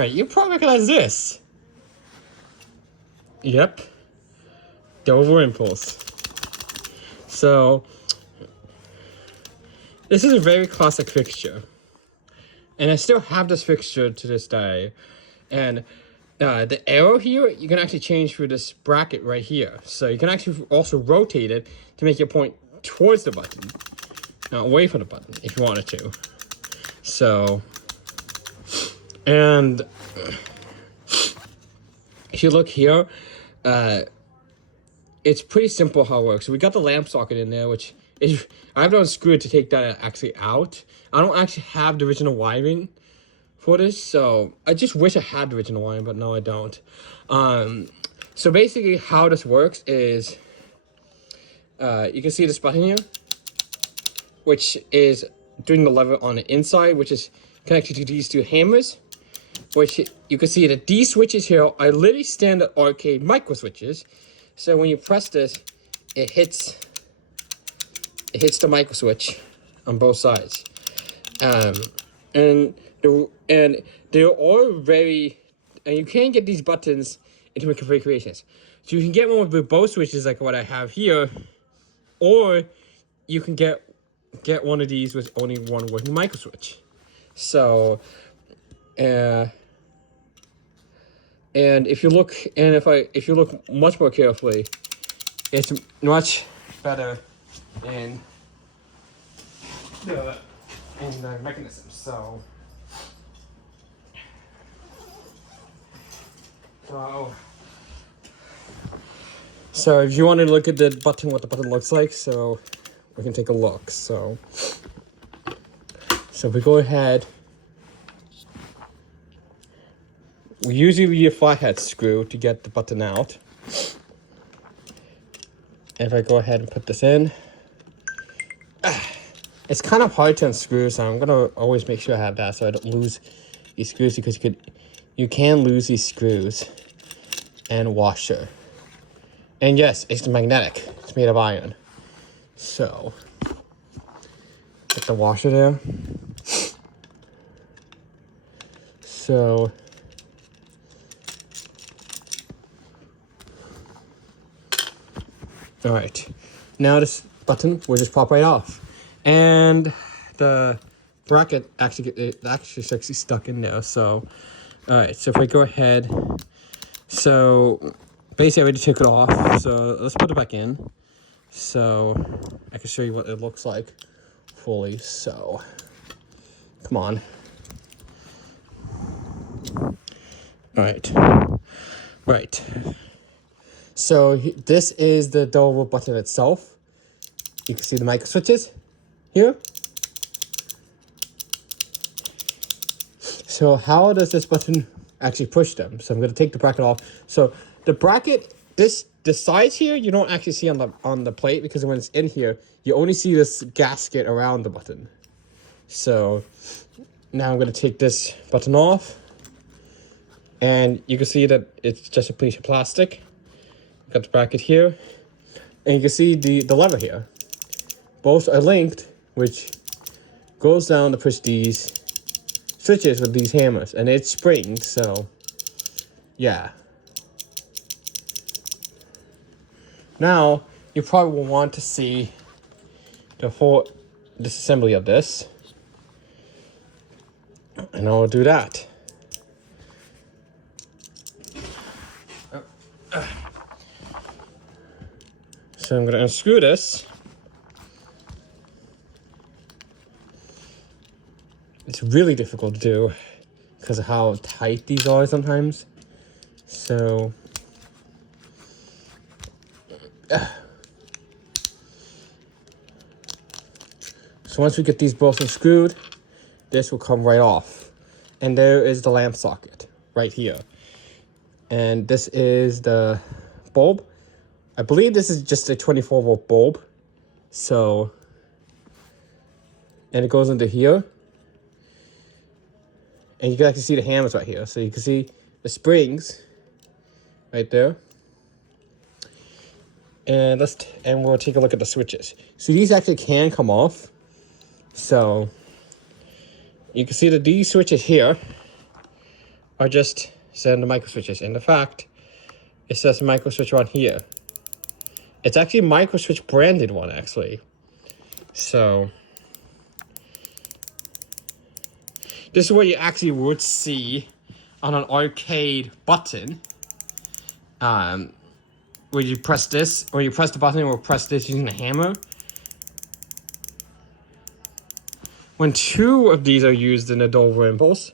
Alright, you probably recognize this. Yep. Dover Impulse. So, this is a very classic fixture. And I still have this fixture to this day. And the arrow here, you can actually change through this bracket right here. So you can actually also rotate it to make it point towards the button. Not away from the button, if you wanted to. So, and if you look here, it's pretty simple how it works. So we got the lamp socket in there, which is, I have to unscrew it to take that actually out. I don't actually have the original wiring for this, so I just wish I had the original wiring, but no, I don't. So basically how this works is, you can see this button here, which is doing the lever on the inside, which is connected to these two hammers, which you can see that these switches here are literally standard arcade micro switches. So when you press this, it hits the micro switch on both sides. And they're all very, and you can get these buttons into different configurations. So you can get one with both switches like what I have here, or you can get one of these with only one working micro switch. So, and if you look, if you look much more carefully, it's much better in the mechanism. So if you want to look at the button, what the button looks like, so we can take a look. So if we go ahead, we usually use a flathead screw to get the button out. And if I go ahead and put this in, it's kind of hard to unscrew, so I'm gonna always make sure I have that so I don't lose these screws, because you can lose these screws and washer. And yes, it's magnetic. It's made of iron. So get the washer there. So all right, now this button will just pop right off, and the bracket actually stuck in there. So all right, so if I go ahead, so basically I already took it off, so let's put it back in so I can show you what it looks like fully. So come on. Right. So this is the Dover button itself. You can see the micro switches here. So how does this button actually push them? So I'm going to take the bracket off. So the bracket, the sides here, you don't actually see on the plate, because when it's in here, you only see this gasket around the button. So now I'm going to take this button off, and you can see that it's just a piece of plastic. Got the bracket here, and you can see the lever here. Both are linked, which goes down to push these switches with these hammers, and it's springs, so yeah. Now you probably will want to see the full disassembly of this, and I'll do that. So I'm going to unscrew this. It's really difficult to do because of how tight these are sometimes. So once we get these both unscrewed, this will come right off. And there is the lamp socket right here. And this is the bulb. I believe this is just a 24-volt bulb. So, and it goes into here. And you can actually see the hammers right here. So you can see the springs right there. And we'll take a look at the switches. So these actually can come off. So you can see that these switches here are just set the micro switches. And the fact, it says micro switch on here. It's actually a micro switch branded one, actually. So this is what you actually would see on an arcade button. Where you press this, or you press the button, or press this using the hammer. When two of these are used in a Dover Impulse,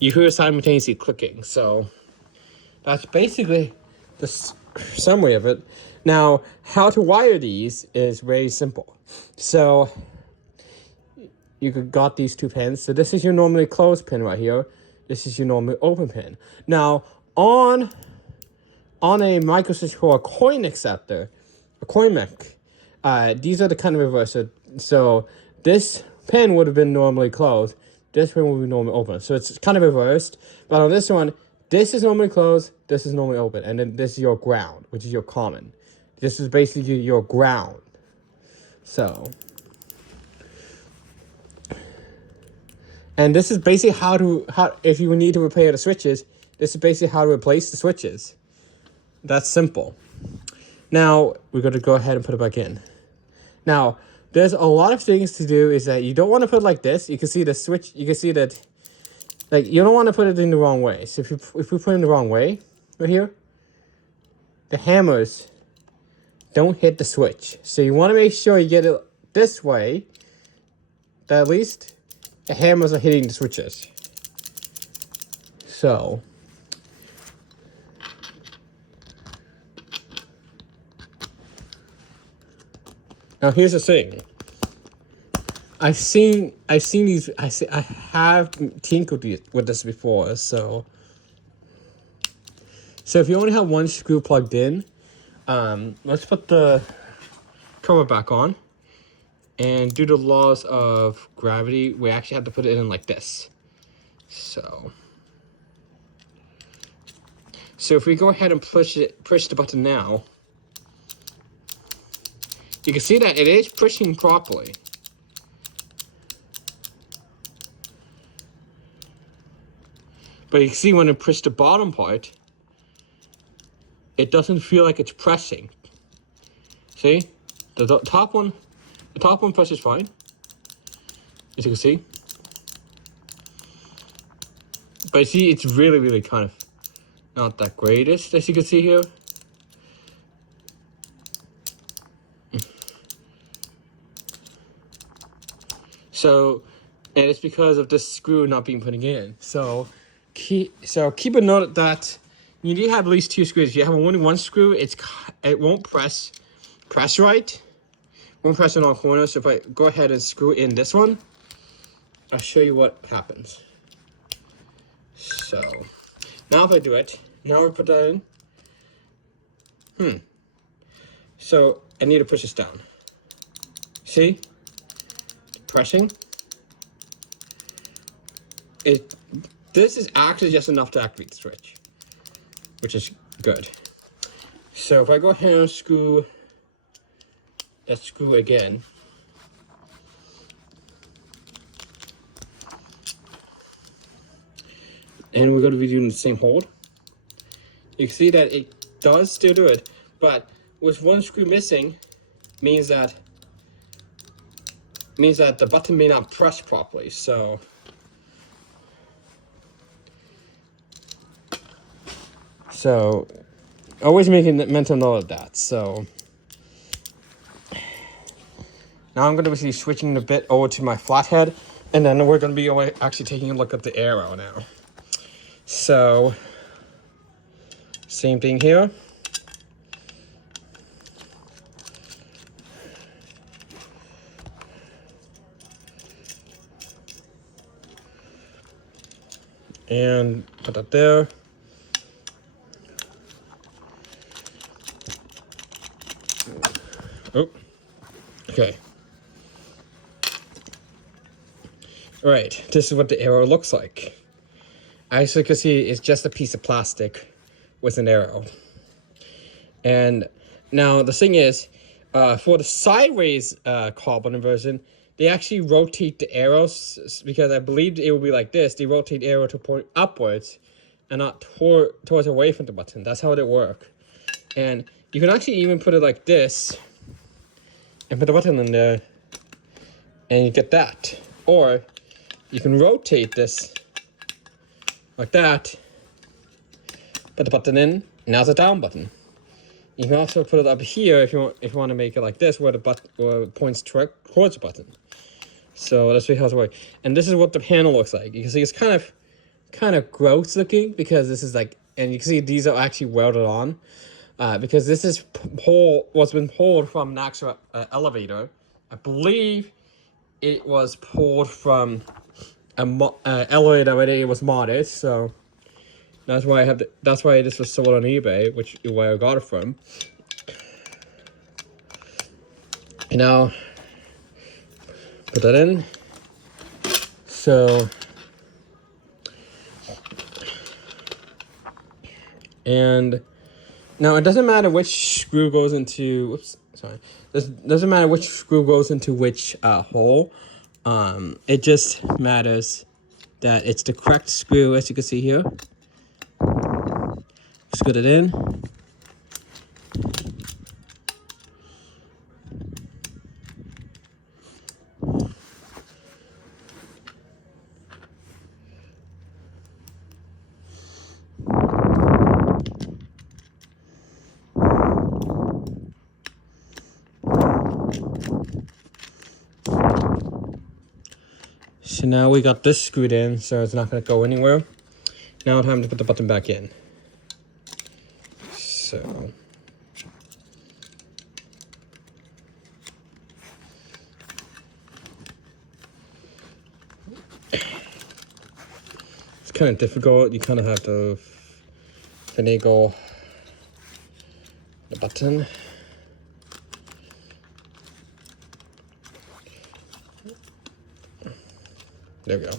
you hear simultaneously clicking. So that's basically the summary of it. Now, how to wire these is very simple. So you got these two pins. So this is your normally closed pin right here. This is your normally open pin. Now, on a micro switch or a coin acceptor, a coin mech, these are the kind of reverse. So this pin would have been normally closed. This pin would be normally open. So it's kind of reversed. But on this one, this is normally closed. This is normally open. And then this is your ground, which is your common. This is basically your ground. So. And this is basically how if you need to repair the switches, this is basically how to replace the switches. That's simple. Now, we're going to go ahead and put it back in. Now, there's a lot of things to do is that you don't want to put it like this. You can see the switch, you can see that, like, you don't want to put it in the wrong way. So if we put it in the wrong way, right here, the hammers don't hit the switch. So you want to make sure you get it this way, that at least the hammers are hitting the switches. So now here's the thing. I've seen these. I have tinkered with this before. So if you only have one screw plugged in, let's put the cover back on. And due to laws of gravity, we actually have to put it in like this. So if we go ahead and push the button now, you can see that it is pushing properly. But you can see when it pushes the bottom part, it doesn't feel like it's pressing. See? The top one presses fine, as you can see. But you see, it's really, really kind of not that greatest, as you can see here. So, and it's because of this screw not being put in. So keep a note that you need to have at least two screws. If you have only one screw, it won't press right. Won't press in all corners. So if I go ahead and screw in this one, I'll show you what happens. So now if I do it, now we put that in. So I need to push this down. See? Pressing. This is actually just enough to activate the switch, which is good. So if I go ahead and screw that screw again, and we're going to be doing the same hold, you can see that it does still do it, but with one screw missing means that the button may not press properly. So always making a mental note of that. So now I'm going to be switching a bit over to my flathead, and then we're going to be actually taking a look at the arrow now. So same thing here. And put that there. Oh, okay. All right, this is what the arrow looks like. As you can see, it's just a piece of plastic with an arrow. And now the thing is, for the sideways carbon version, they actually rotate the arrows because I believed it would be like this. They rotate the arrow to point upwards and not towards away from the button. That's how it works. And you can actually even put it like this and put the button in there and you get that. Or you can rotate this like that, put the button in, now it's a down button. You can also put it up here if you want to make it like this, where the button points towards the button. So that's how it works. And this is what the panel looks like. You can see it's kind of gross looking because this is like, and you can see these are actually welded on, because this is what's been pulled from an actual elevator. I believe it was pulled from an elevator where it was modded. So that's why that's why this was sold on eBay, which is where I got it from. You know, put that in. So, and now it doesn't matter which screw goes into. Whoops, sorry. Doesn't matter which screw goes into which hole. It just matters that it's the correct screw, as you can see here. Screw it in. So now we got this screwed in, so it's not going to go anywhere. Now time to put the button back in. So it's kind of difficult. You kind of have to finagle the button. There we go.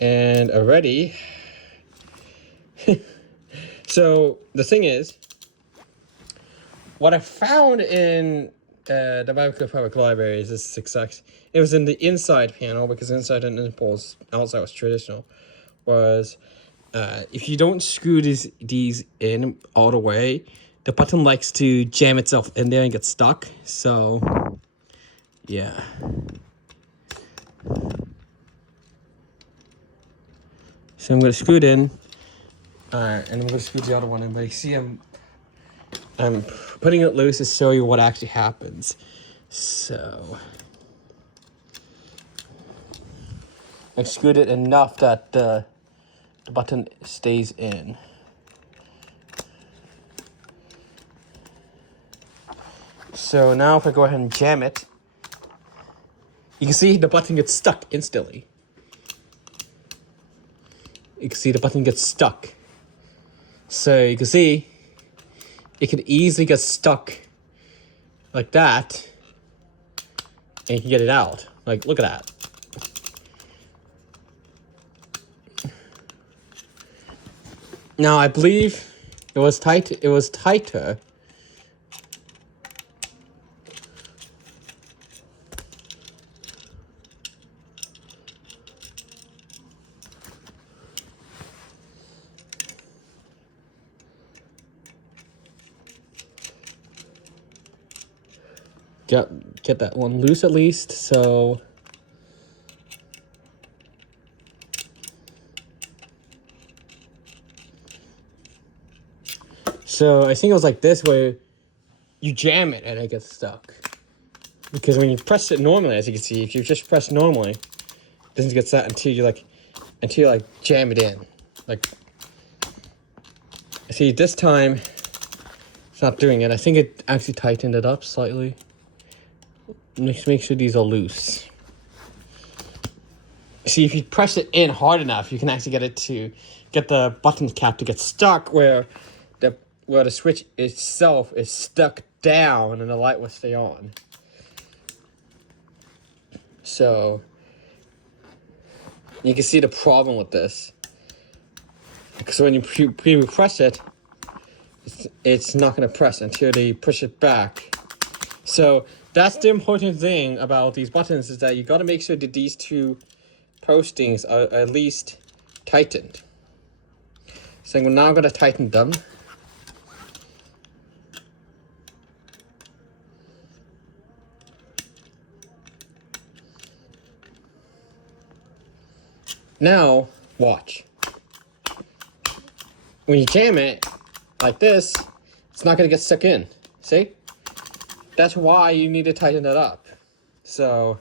And already. So the thing is, what I found in the Biomechanical Public Library is this exact. It was in the inside panel because inside an impulse, outside was traditional. Was if you don't screw these in all the way, the button likes to jam itself in there and get stuck. So yeah. So I'm going to screw it in. And I'm going to screw the other one in. But you see I'm putting it loose to show you what actually happens. So I've screwed it enough that the button stays in. So now if I go ahead and jam it, you can see the button gets stuck instantly. You can see the button gets stuck. So you can see it can easily get stuck like that. And you can get it out. Like, look at that. Now I believe it was tight. It was tighter. Get that one loose at least, so I think it was like this where you jam it and it gets stuck. Because when you press it normally, as you can see, if you just press normally, it doesn't get stuck until you jam it in. Like, see, this time it's not doing it. I think it actually tightened it up slightly. Make sure these are loose. See, if you press it in hard enough, you can actually get the button cap to get stuck where the switch itself is stuck down and the light will stay on. So you can see the problem with this. Because when you press it, it's not going to press until they push it back. So that's the important thing about these buttons, is that you got to make sure that these two postings are at least tightened. So I'm now going to tighten them. Now, watch. When you jam it like this, it's not going to get stuck in. See? That's why you need to tighten it up. So,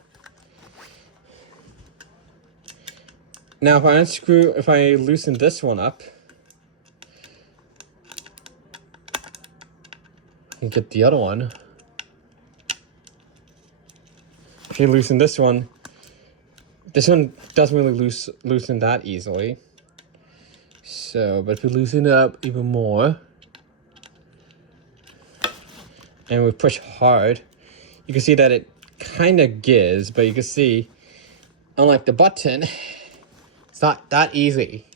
now if I loosen this one up, and get the other one. If you loosen this one doesn't really loosen that easily. So, but if we loosen it up even more, and we push hard, you can see that it kind of gives, but you can see, unlike the button, it's not that easy.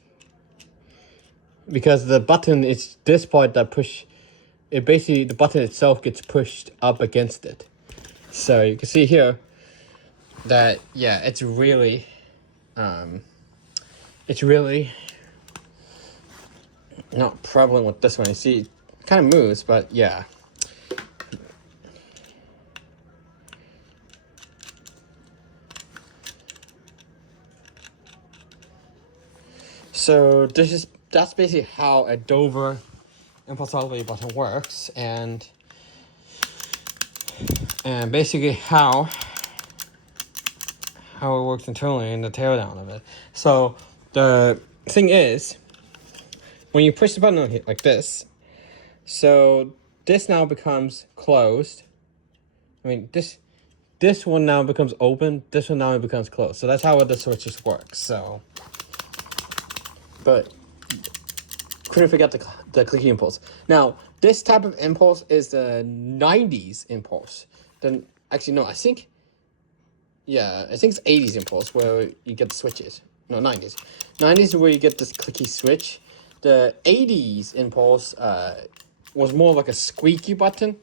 Because the button is this part that basically, the button itself gets pushed up against it. So you can see here that, yeah, it's really not prevalent with this one. You see, it kind of moves, but yeah. So that's basically how a Dover impulse oscillator button works, and basically how it works internally and the teardown of it. So the thing is, when you push the button like this, so this now becomes closed. I mean, this one now becomes open. This one now becomes closed. So that's how the switches work. So, but couldn't forget the clicky impulse. Now, this type of impulse is the 90s impulse. Then actually no, I think it's 80s impulse where you get the switches. No, 90s. 90s is where you get this clicky switch. The 80s impulse was more like a squeaky button,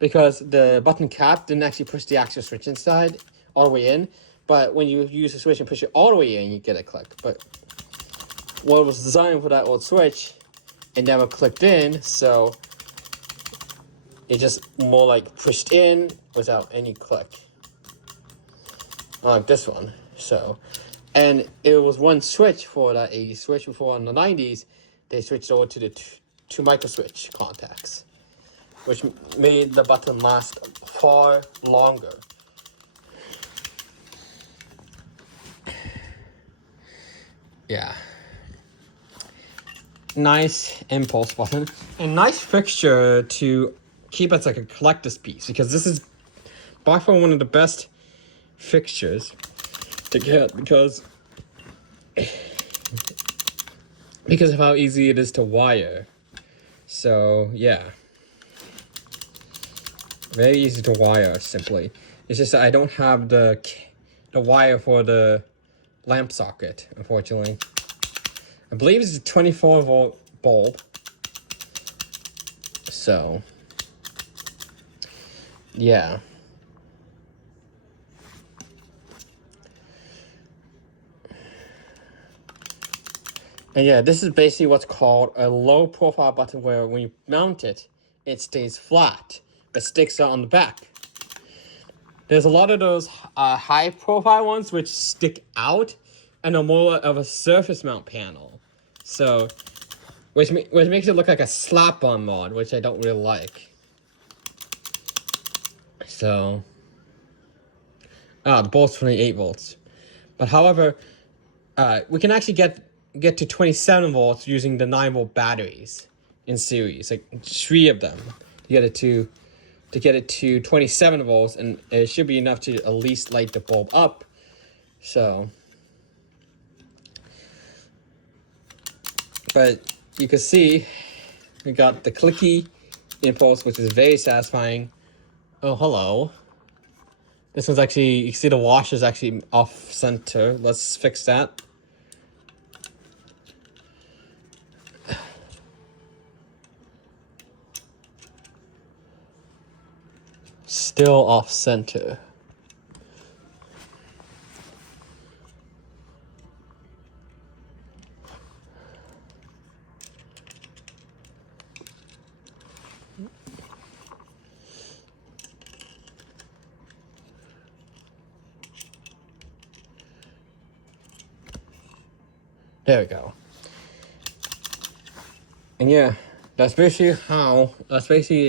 because the button cap didn't actually push the actual switch inside all the way in. But when you use the switch and push it all the way in, you get a click. But what was designed for that old switch, it never clicked in, so it just more like pushed in without any click. Like this one. So, and it was one switch for that 80s switch. Before in the 90s, they switched over to the two micro switch contacts, which made the button last far longer. Yeah. Nice impulse button. And nice fixture to keep as like a collector's piece, because this is by far one of the best fixtures to get, because of how easy it is to wire. So yeah, very easy to wire. Simply, it's just that I don't have the wire for the lamp socket, unfortunately. I believe it's a 24-volt bulb. So yeah. And yeah, this is basically what's called a low profile button, where when you mount it, it stays flat, but sticks out on the back. There's a lot of those high profile ones which stick out and are more of a surface mount panel. So, which makes it look like a slap-on mod, which I don't really like. So, the bulb's 28 volts. But however, we can actually get to 27 volts using the 9-volt batteries in series, like 3 of them, to get it to 27 volts, and it should be enough to at least light the bulb up. So, but you can see we got the clicky impulse, which is very satisfying. Oh, hello. This one's actually, you can see the wash is actually off center. Let's fix that. still off center. There we go. And yeah, that's basically an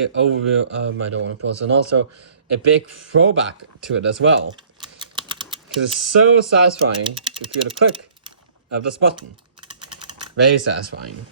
overview of my Door 1 Plus, and also a big throwback to it as well. Because it's so satisfying to feel the click of this button. Very satisfying.